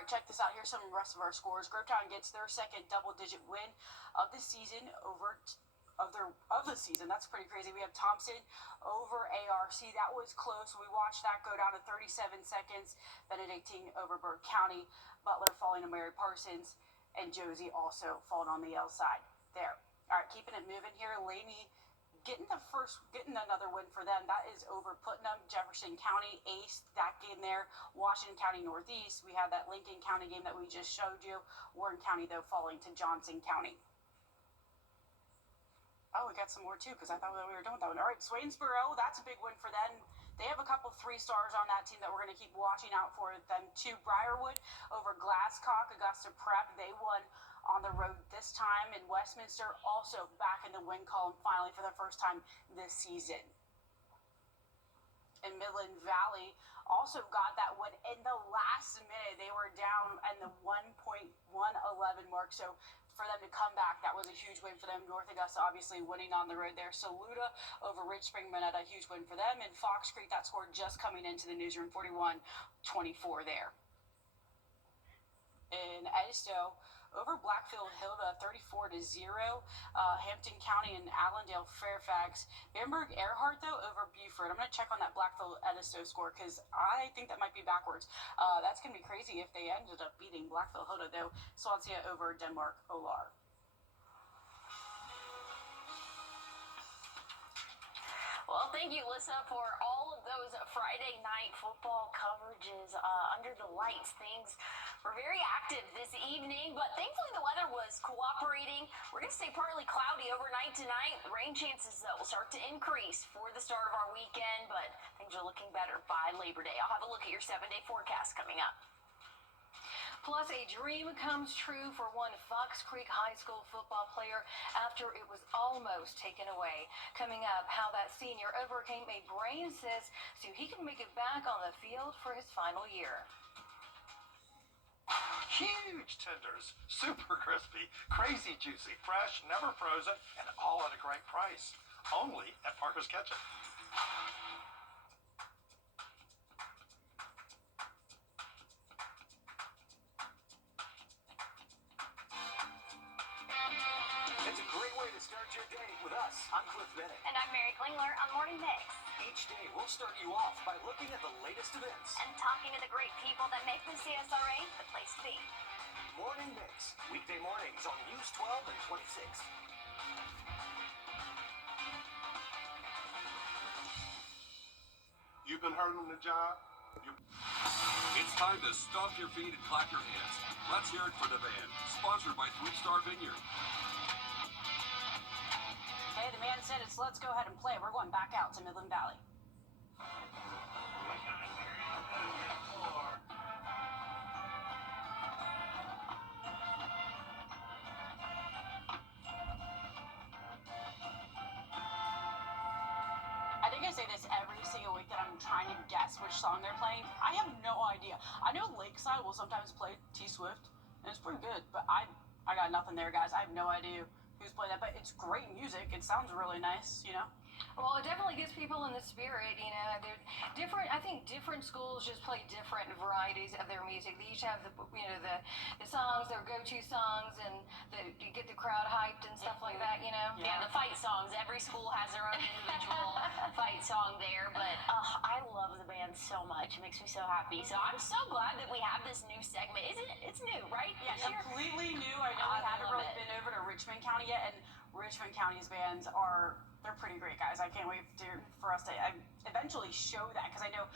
right, check this out. Here's some rest of our scores. Grovetown gets their second double-digit win of the season of the season. That's pretty crazy. We have Thompson over ARC. That was close. We watched that go down to 37 seconds. Benedictine over Burke County. Butler falling to Mary Parsons, and Josie also falling on the L side. There. All right, keeping it moving here. Laney getting another win for them. That is over Putnam. Jefferson County aced that game there. Washington County Northeast. We have that Lincoln County game that we just showed you. Warren County, though, falling to Johnson County. Oh, we got some more, too, because I thought we were done with that one. All right, Swainsboro, that's a big win for them. They have a couple 3-stars on that team that we're going to keep watching out for them, too. Briarwood over Glasscock. Augusta Prep, they won on the road this time. And Westminster also back in the win column finally for the first time this season. And Midland Valley also got that win in the last minute. They were down in the 1.111 mark. So for them to come back, that was a huge win for them. North Augusta obviously winning on the road there. Saluda over Rich Spring Minetta, huge win for them. And Fox Creek, that score just coming into the newsroom, 41-24 there. In Edisto, over Blackfield Hilda, 34-0. Hampton County and Allendale Fairfax. Bamberg Earhart, though, over Buford. I'm going to check on that Blackfield Edisto score because I think that might be backwards. That's going to be crazy if they ended up beating Blackfield Hilda, though. Swansea over Denmark Olar. Well, thank you, Lisa, for all of those Friday night football coverages under the lights. Things were very active this evening, but thankfully the weather was cooperating. We're going to stay partly cloudy overnight tonight. Rain chances, though, will start to increase for the start of our weekend, but things are looking better by Labor Day. I'll have a look at your 7-day forecast coming up. Plus, a dream comes true for one Fox Creek High School football player after it was almost taken away. Coming up, how that senior overcame a brain cyst so he can make it back on the field for his final year. Huge tenders, super crispy, crazy juicy, fresh, never frozen, and all at a great price. Only at Parker's Kitchen. It's a great way to start your day with us. I'm Cliff Bennett. And I'm Mary Klingler on Morning Mix. Each day, we'll start you off by looking at the latest events. And talking to the great people that make the CSRA the place to be. Morning Mix, weekday mornings on News 12 and 26. You've been hurt on the job? It's time to stomp your feet and clap your hands. Let's hear it for the band, sponsored by 3-Star Vineyard. Hey, the man said it's let's go ahead and play. We're going back out to Midland Valley. I think I say this every single week that I'm trying to guess which song they're playing. I have no idea. I know Lakeside will sometimes play T Swift, and it's pretty good, but I got nothing there, guys. I have no idea who's playing that, but it's great music. It sounds really nice, you know? Well, it definitely gets people in the spirit, you know. They're different. I think different schools just play different varieties of their music. They each have the songs, their go-to songs, and you get the crowd hyped and stuff like that, you know. Yeah, the fight songs. Every school has their own individual fight song there, but I love the band so much. It makes me so happy. So I'm so glad that we have this new segment. Isn't it? It's new, right? Yeah, completely new. I know we haven't really been over to Richmond County yet, and Richmond County's bands they're pretty great, guys. I can't wait for us to eventually show that, because I know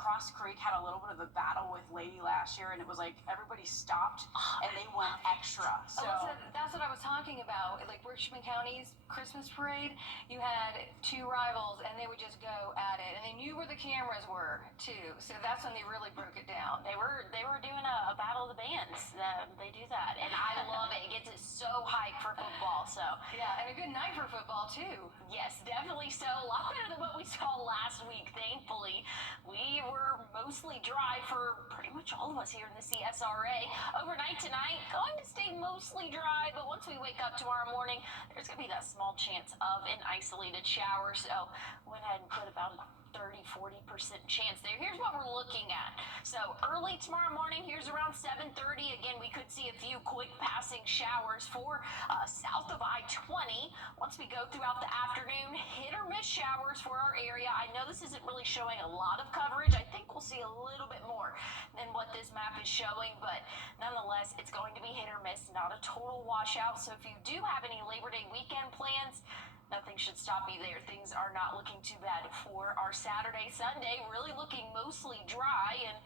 Cross Creek had a little bit of a battle with Lady last year, and it was like everybody stopped and they went extra. So that's what I was talking about. Like Richmond County's Christmas parade, you had two rivals, and they would just go at it, and they knew where the cameras were too. So that's when they really broke it down. They were doing a battle of the bands. They do that, and I love it. It gets it so hyped for football. So yeah, and a good night for football too. Yes, definitely so. A lot better than what we saw last week, thankfully. We were mostly dry for pretty much all of us here in the CSRA. Overnight tonight, going to stay mostly dry, but once we wake up tomorrow morning, there's going to be that small chance of an isolated shower. So went ahead and put about 30-40% chance there. Here's what we're looking at. So early tomorrow morning, here's around 7:30. Again, we could see a few quick passing showers for south of I-20. Once we go throughout the afternoon, hit or miss showers for our area. I know this isn't really showing a lot of coverage. I think we'll see a little bit more than what this map is showing, but nonetheless, it's going to be hit or miss, not a total washout. So if you do have any Labor Day weekend plans, nothing should stop you there. Things are not looking too bad for our Saturday, Sunday. Really looking mostly dry, and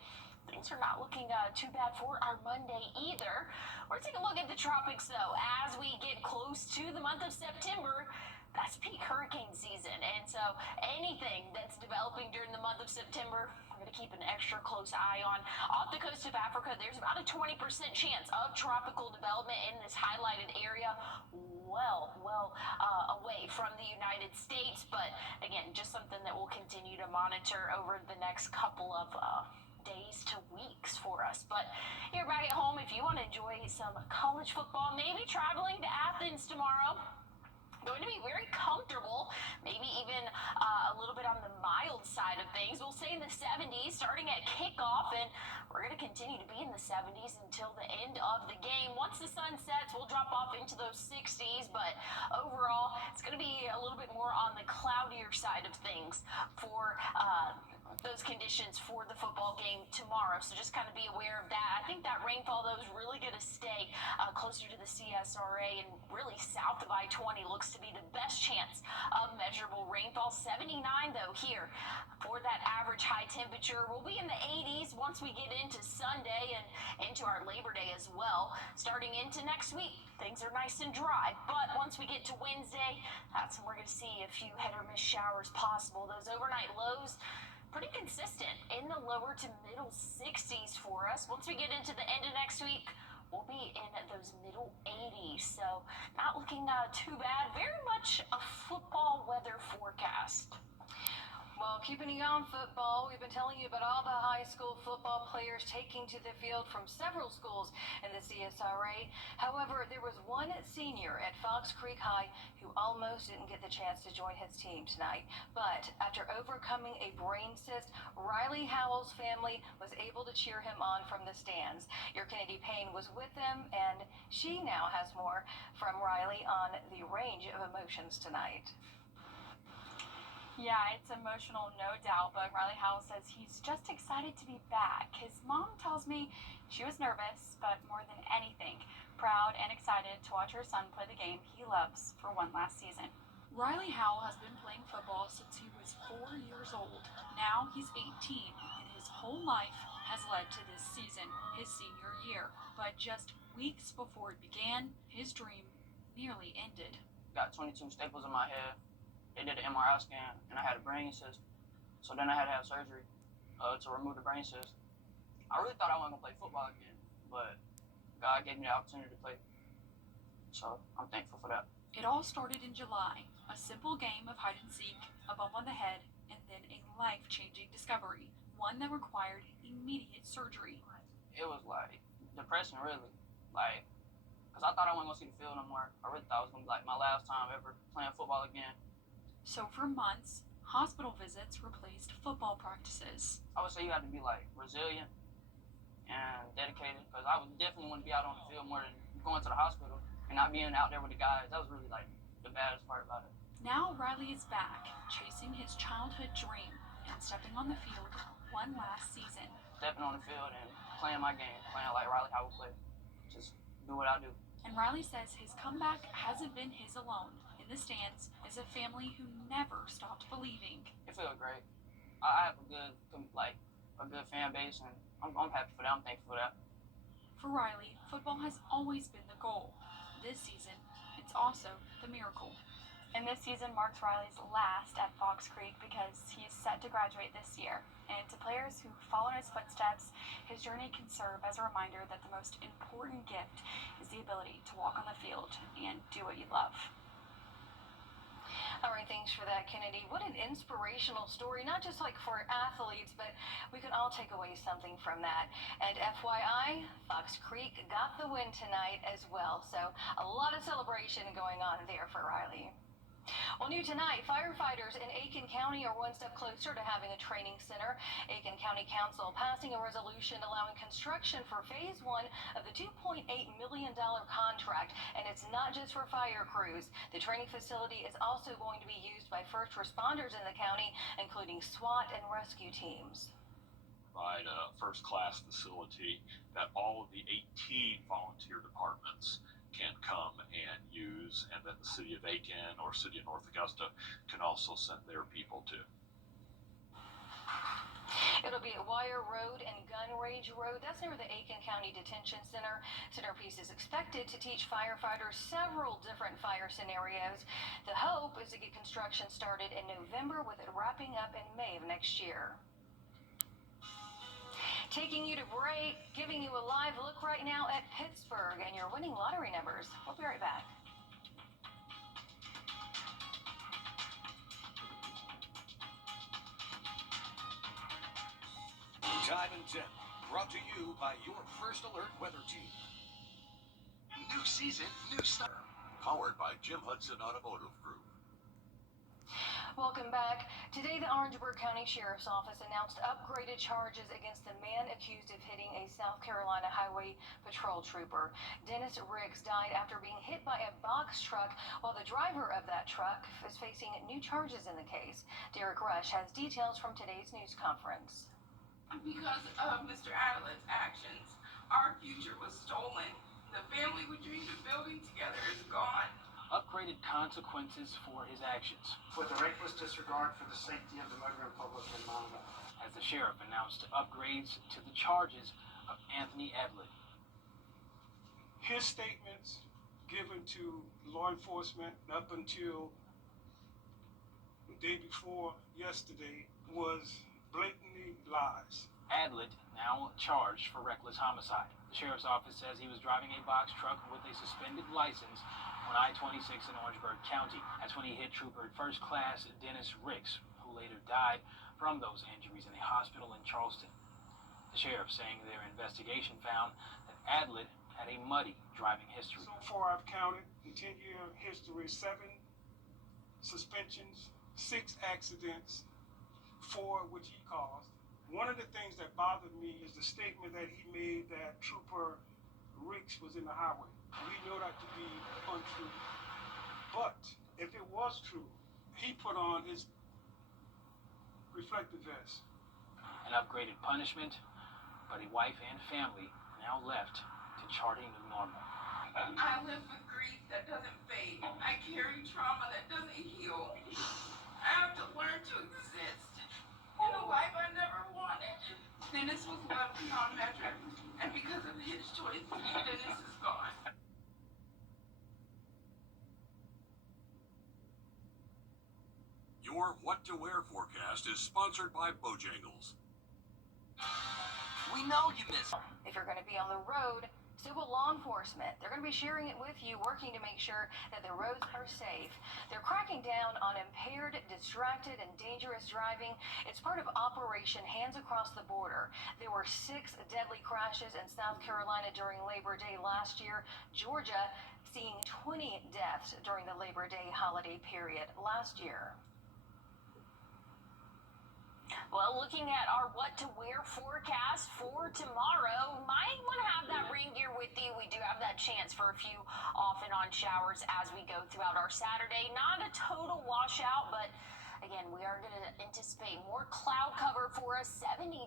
things are not looking too bad for our Monday either. We're taking a look at the tropics, though. As we get close to the month of September, that's peak hurricane season. And so anything that's developing during the month of September, we're going to keep an extra close eye on. Off the coast of Africa, there's about a 20% chance of tropical development in this highlighted area, well away from the United States. But again, just something that we'll continue to monitor over the next couple of days to weeks for us. But here back at home, if you want to enjoy some college football, maybe traveling to Athens tomorrow, going to be very comfortable, maybe even a little bit on the mild side of things. We'll say in the 70s starting at kickoff, and we're going to continue to be in the 70s until the end of the game. Once the sun sets, we'll drop off into those 60s, but overall, it's going to be a little bit more on the cloudier side of things for those conditions for the football game tomorrow. So just kind of be aware of that. I think that rainfall, though, is really going to stay closer to the CSRA, and really south of I-20 looks to be the best chance of measurable rainfall. 79, though, here for that average high temperature. We'll be in the 80s once we get into Sunday and into our Labor Day as well. Starting into next week, things are nice and dry. But once we get to Wednesday, that's when we're going to see a few hit or miss showers possible. Those overnight lows, pretty consistent in the lower to middle 60s for us. Once we get into the end of next week, we'll be in those middle 80s. So not looking too bad. Very much a football weather forecast. Well, keeping an eye on football, we've been telling you about all the high school football players taking to the field from several schools in the CSRA. However, there was one senior at Fox Creek High who almost didn't get the chance to join his team tonight. But after overcoming a brain cyst, Riley Howell's family was able to cheer him on from the stands. Your Kennedy Payne was with them, and she now has more from Riley on the range of emotions tonight. Yeah, it's emotional, no doubt, but Riley Howell says he's just excited to be back. His mom tells me she was nervous, but more than anything, proud and excited to watch her son play the game he loves for one last season. Riley Howell has been playing football since he was 4 years old. Now he's 18, and his whole life has led to this season, his senior year. But just weeks before it began, his dream nearly ended. Got 22 staples in my head. They did an MRI scan, and I had a brain cyst. So then I had to have surgery to remove the brain cyst. I really thought I wasn't going to play football again, but God gave me the opportunity to play. So I'm thankful for that. It all started in July. A simple game of hide and seek, a bump on the head, and then a life-changing discovery. One that required immediate surgery. It was like depressing, really. Like, because I thought I wasn't going to see the field no more. I really thought it was going to be like my last time ever playing football again. So for months, hospital visits replaced football practices. I would say you have to be like resilient and dedicated, because I would definitely want to be out on the field more than going to the hospital and not being out there with the guys. That was really like the baddest part about it. Now Riley is back, chasing his childhood dream and stepping on the field one last season. Stepping on the field and playing my game, playing like Riley Howell played. Just do what I do. And Riley says his comeback hasn't been his alone. In the stands is a family who never stopped believing. It feels great. I have a good fan base, and I'm happy for that. I'm thankful for that. For Riley, football has always been the goal. This season, it's also the miracle. And this season marks Riley's last at Fox Creek because he's set to graduate this year. And to players who follow in his footsteps, his journey can serve as a reminder that the most important gift is the ability to walk on the field and do what you love. All right, thanks for that, Kennedy. What an inspirational story, not just like for athletes, but we can all take away something from that. And FYI, Fox Creek got the win tonight as well. So a lot of celebration going on there for Riley. Well, new tonight, firefighters in Aiken County are one step closer to having a training center. Aiken County Council passing a resolution allowing construction for phase 1 of the $2.8 million contract. And it's not just for fire crews. The training facility is also going to be used by first responders in the county, including SWAT and rescue teams. Provide a first-class facility that all of the 18 volunteer departments can come and use, and that the city of Aiken or city of North Augusta can also send their people to. It'll be at Wire Road and Gun Range Road. That's near the Aiken County Detention Center. Centerpiece is expected to teach firefighters several different fire scenarios. The hope is to get construction started in November, with it wrapping up in May of next year. Taking you to break, giving you a live look right now at Pittsburgh and your winning lottery numbers. We'll be right back. Time and Temp, brought to you by your First Alert weather team. New season, new stuff. Powered by Jim Hudson Automotive Group. Welcome back. Today, the Orangeburg County Sheriff's Office announced upgraded charges against the man accused of hitting a South Carolina Highway Patrol trooper. Dennis Riggs died after being hit by a box truck, while the driver of that truck is facing new charges in the case. Derek Rush has details from today's news conference. Because of Mr. Adelan's actions, our future was stolen. The family we dreamed of building together is gone. Upgraded consequences for his actions, with a reckless disregard for the safety of the motoring public in Monmouth. as the sheriff announced upgrades to the charges of Anthony Edlin. His statements given to law enforcement up until the day before yesterday was blatantly lies. Adlet now charged for reckless homicide. The sheriff's office says he was driving a box truck with a suspended license on I-26 in Orangeburg County. That's when he hit Trooper First Class Dennis Riggs, who later died from those injuries in a hospital in Charleston. The sheriff saying their investigation found that Adlet had a muddy driving history. So far I've counted in 10-year history 7 suspensions, 6 accidents, 4 which he caused. One of the things that bothered me is the statement that he made that Trooper Riggs was in the highway. We know that to be untrue. But if it was true, he put on his reflective vest. An upgraded punishment, but a wife and family now left to charting the normal. I live with grief that doesn't fade. I carry trauma that doesn't heal. I have to learn to exist in a life I never wanted. Dennis was loved beyond measure, and because of his choice, Dennis is gone. Your What to Wear forecast is sponsored by Bojangles. We know you miss them. If you're going to be on the road, so will law enforcement. They're going to be sharing it with you, working to make sure that the roads are safe. They're cracking down on impaired, distracted, and dangerous driving. It's part of Operation Hands Across the Border. There were 6 deadly crashes in South Carolina during Labor Day last year. Georgia seeing 20 deaths during the Labor Day holiday period last year. Well, looking at our what to wear forecast for tomorrow, might want to have that rain gear with you. We do have that chance for a few off and on showers as we go throughout our Saturday. Not a total washout, but again, we are going to anticipate more cloud cover for us, 79.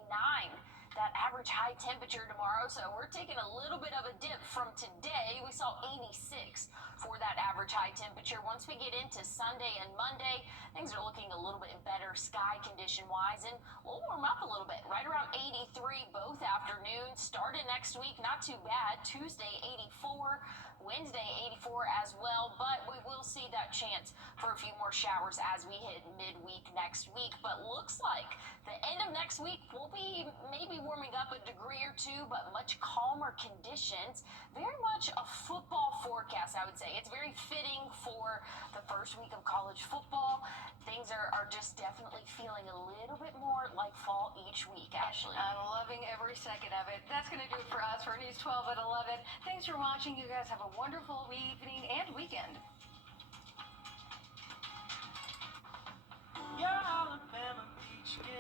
That average high temperature tomorrow, so we're taking a little bit of a dip from today. We saw 86 for that average high temperature. Once we get into Sunday and Monday, things are looking a little bit better sky condition wise, and we'll warm up a little bit, right around 83 both afternoons. Starting next week, not too bad. Tuesday 84, Wednesday 84 as well, but we will see that chance for a few more showers as we hit midweek next week. But looks like the end of next week will be maybe warming up a degree or 2, but much calmer conditions. Very much a football forecast, I would say. It's very fitting for the first week of college football. Things are just definitely feeling a little bit more like fall each week, Ashley. I'm loving every second of it. That's going to do it for us for News 12 at 11. Thanks for watching. You guys have a wonderful evening and weekend. much.